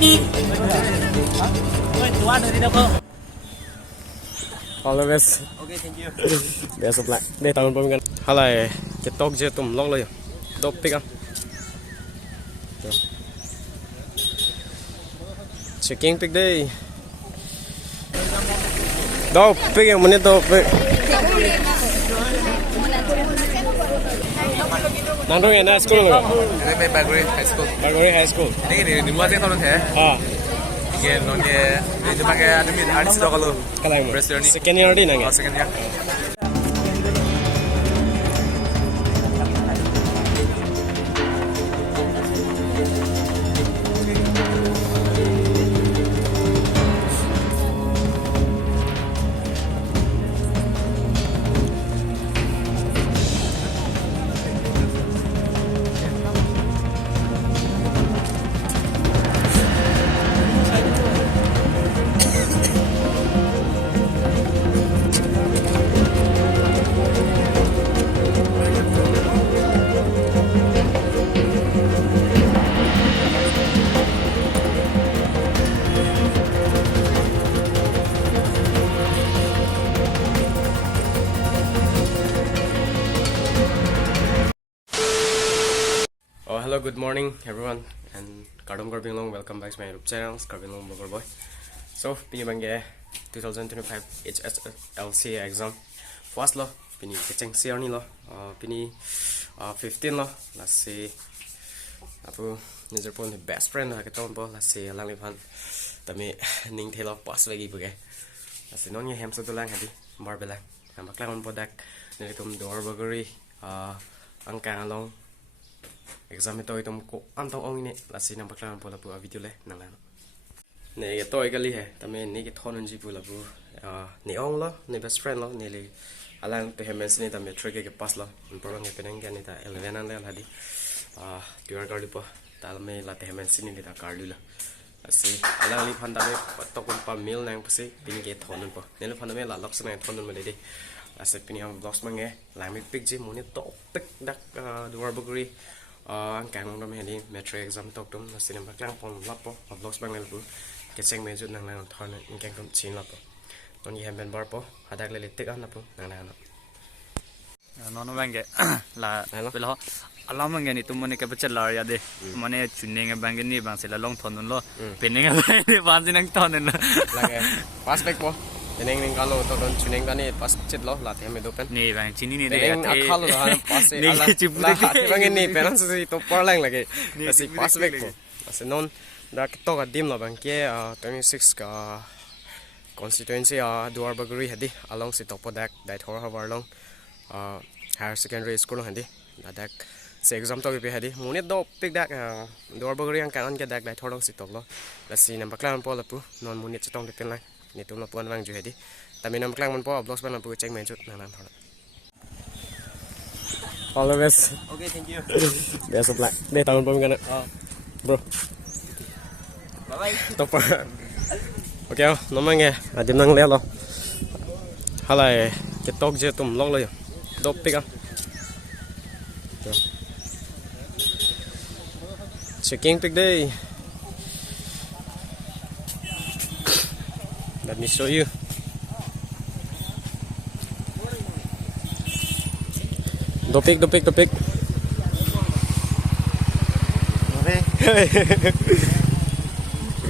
All the best. Okay, thank you. Best of luck. Đây tao muốnกันHslc ketok je tum lokเลยdop pick up cheking pick day dop pick yang mana dop pick nandong ya na school lo Ini Bagori High School. Bagori High School Ini di luar sih kalau teh. Iya, nongke. Ini pakai adim arni sudah kalau. kalang mo Press ni. second year din nang Second ya. Hello, good morning everyone, and welcome back to my YouTube channel, Boy. So, pini bangge 2025 Hslc exam first lo, pini Kechengsi arni lo, pini 15 lo, lasi apu nijer pon best friend ha keton po lasi lang lipan, tami ning thelo pass lagi buge, lasi non ye hem so tulang hadi barbela, am baklang po dak nilitum Duarbagori angkang along exam itu ko antong ong ini lasi nang baklan pola pu video le nang lan ne ge toy gali he tame ne ge thon ji pu la pu ne ong lo ne best friend lo ne le alang te hemen sini tame trick ge pas lo important ge peneng ge ni ta 11 an le hadi tiar gardi po tal me la te hemen sini ni ta gardi la asi alang li phan tame tok pa mil nang pasi pin ge thon po ne le phan me la lok sna thon me le de asi pin am vlogs mange la me pick ji mo ni to pick dak Duarbagori angkang nong dom hedi metro exam tok dom nasi nam baklang pon lapo vlogs bang lelpu keceng meju nang nang thon ingkang kom chin lapo non ye ben bar po hadak le tek an lapo nang nang nono bangge la pelo alam bangge ni tumone ke bachal lar ya de mane chunne bangge ni bang sela long thon lo pening bangge ban sinang thon lo lage pas back po teneng ning kalo to don chuneng dani pas chet lo la them do pen ni bang chini ni de teneng akhal lo han pas e ala bang ni penan se to por lang lage asi pas back po asi non da ketok adim la bang ke 26 ka constituency Duarbagori hadi along si topo dak Deithor High long higher secondary school hadi dak se exam to be hadi munit do pick dak Duarbagori ang kan ke dak Deithor long si tok lo lasi nam baklan po la pu non munit chitong de pen lang ni tum la puan bang ju hedi tami nam baklang mon po vlogs ban la pu check men chut nang nang thon all the best. Okay, thank you. Best of luck. Đây tao muốnกันbro. Bye bye. Top ok không nó mang nghe adim nang le lo Hslc ketok je tum lokเลยdop pick up cheking pick day. Let me show you. Dop pick.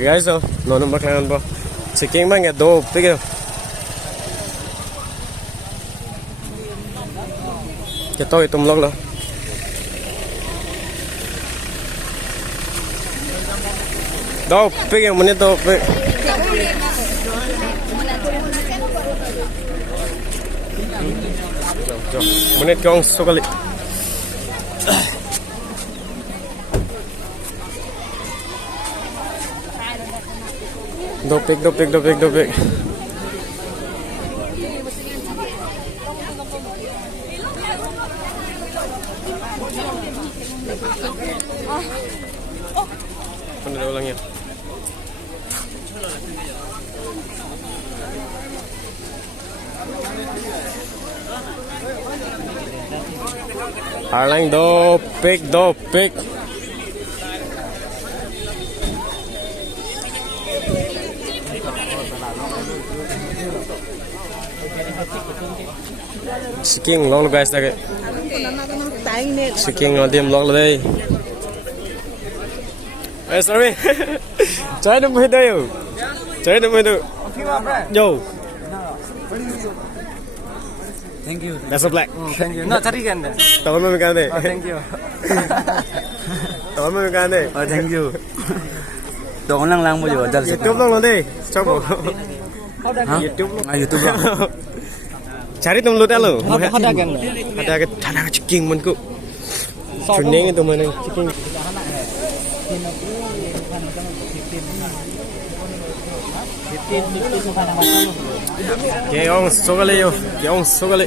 Guys, no number kailan po. Cheking bang ya dop pick. Ketok itum lok lo. Dop pick yang mana dop pick. Menit kong sokali. Dopik. Kan udah ulangnya. Arlang dopik. cheking long guys take cheking adim long đây sorry trái đừng hết đây trái đừng hết đâu yo Thank you. that's a black Thank you. No, tadi kan. tao mới cái này Thank you. tao mới cái này Thank you. Dong lang mo yo dal sa. YouTube long đây cho bộ YouTube YouTube lang. cari tum lu dah lu Ada kan. ada cái thằng cheking mình cũng training itu mana cheking Keong sogale yo, keong sogale.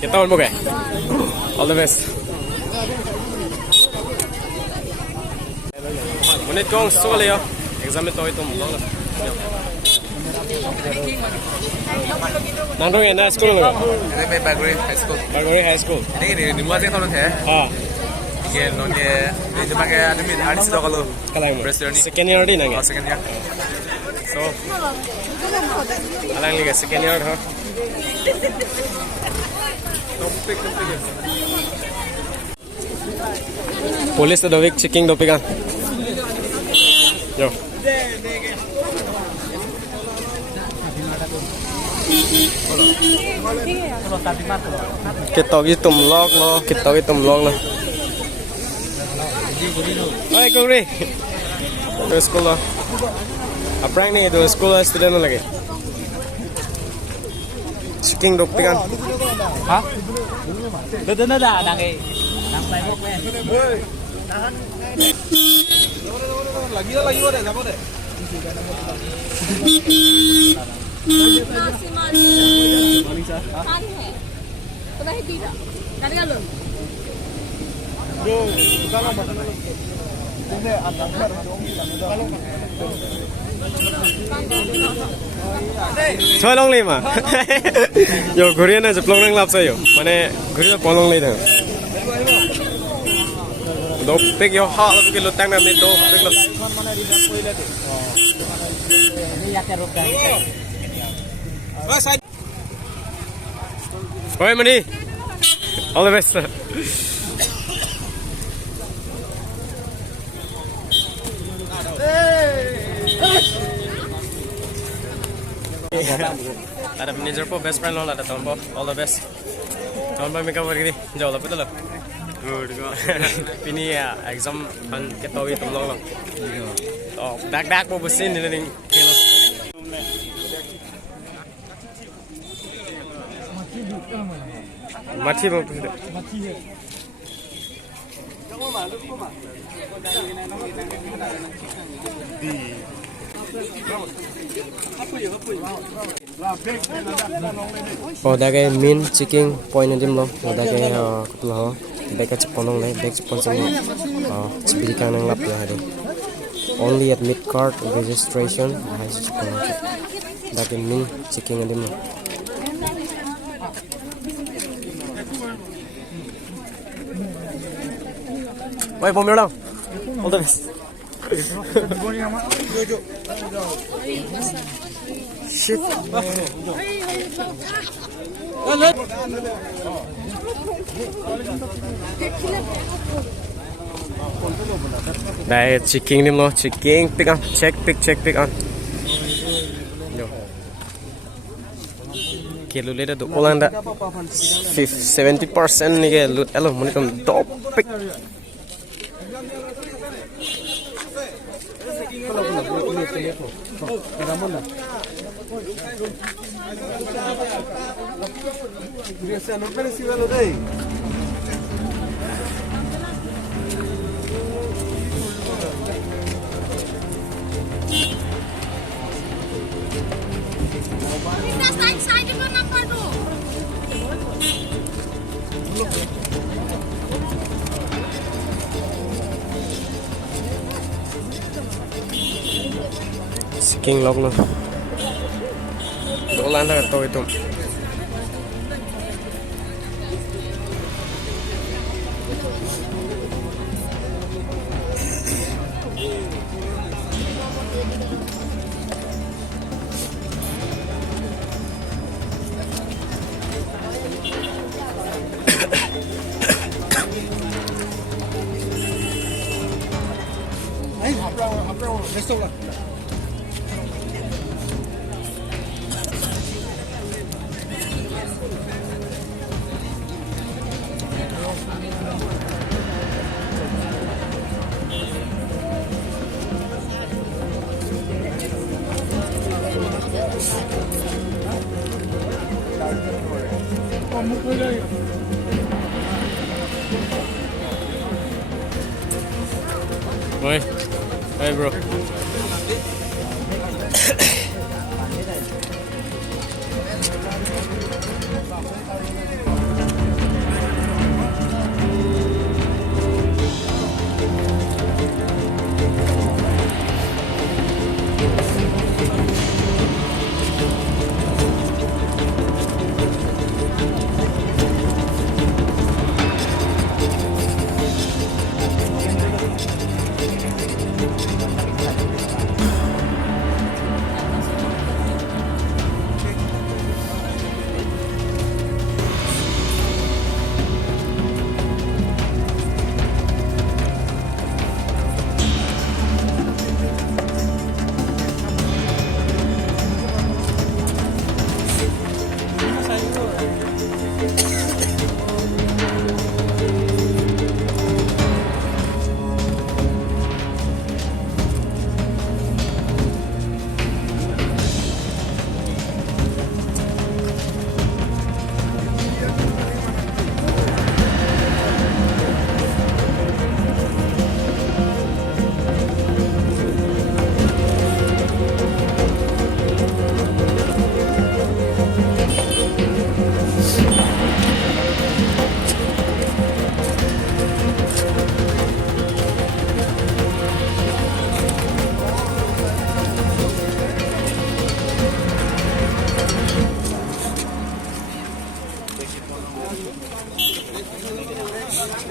Kita on boke. All the best. Menit kong sogale yo. Exam itu itu mulai. Nandong ya na school lo. Ini Bagori High School. Bagori High School. Ini di luar sih kalau teh. Iya, nongke itu pakai adim arni sudah kalau. Kalang mo. First year ni. Second year din nang. Second year. So. Alang liga second year ho. Police the week checking do pegang. Yo. Ketok itu mlog lo, ketok itu mlog lo. Oi kuri. Itu sekolah. Aprang ni itu sekolah student lagi. Checking do pegang. Hah? Betul dah nang eh. Nang play mo eh. Lagi ada, apa deh? Soy long lima. Yo Korean aja pelong nang lap sayo. Mana Korea pelong lay dah. Do pick yo hot lo kilo tang na me do pick lo. Oi mani. All the best. Ada manager po best friend lo ada tahun po all the best. Tahun po mereka pergi jauh lah betul lah. Good go. Ini ya exam kan ketahui tolong lo. Oh dak po besin ini nih kilo. Mati mau besin. Oh, dah ke main checking point adim lo. Oh, dah ke lo. Back at ponong leh, back sponsor ni. Berikan yang lap ya hari. Only admit card registration. Hai checking. Dah ke main checking adim lo. Woi, pomir dong. All the best. Shit. Đây checking dim lo, checking pick on, check pick on. Yo. Kilo leda do Olanda 70% ni ke lut elo muni tom top pick. cheking log no dolan da to itum Oi, hey bro.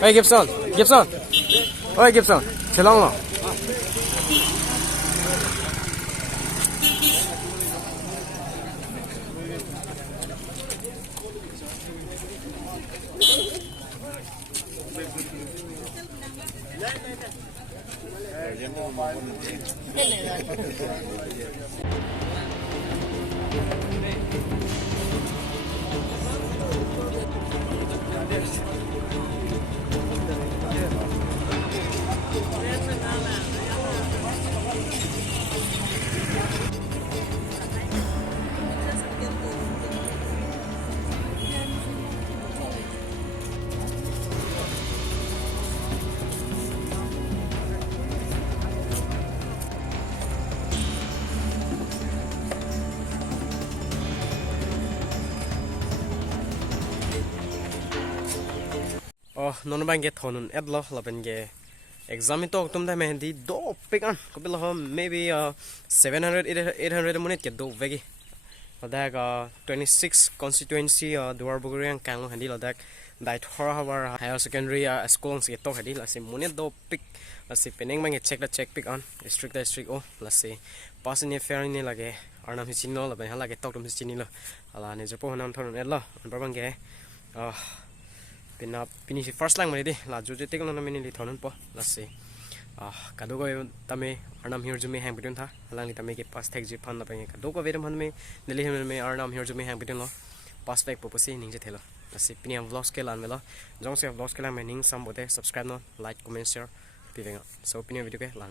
Hey Gibson, oi Gibson, chelong lo. Oh, non bang get honun edlo lapen ge exam to tum da mehendi do pikan ko bilo maybe 700 800 minute ke do vegi ladak 26 constituency Duarbagori ang kang handi ladak Deithor higher secondary schools ke to hadi lasi minute do pick lasi peneng bang check pick on district oh lasi pass ni fair ni lage arnam hichino lapen hala ke to tum hichini lo ala ne jepo nam thon edlo bang ge pini si first lang mani di la ju tek no mini li thonon po lasi kadu go tame arnam here jumi hang bidun tha halang li tame ke pas thek ji phan na pe kadu go verum han me neli hem me arnam here jumi hang bidun lo pas thek po posi ning je thelo lasi pini am vlogs ke lan melo jong se vlogs ke lan me ning sam bote subscribe no like comment share pivenga so pini video ke lan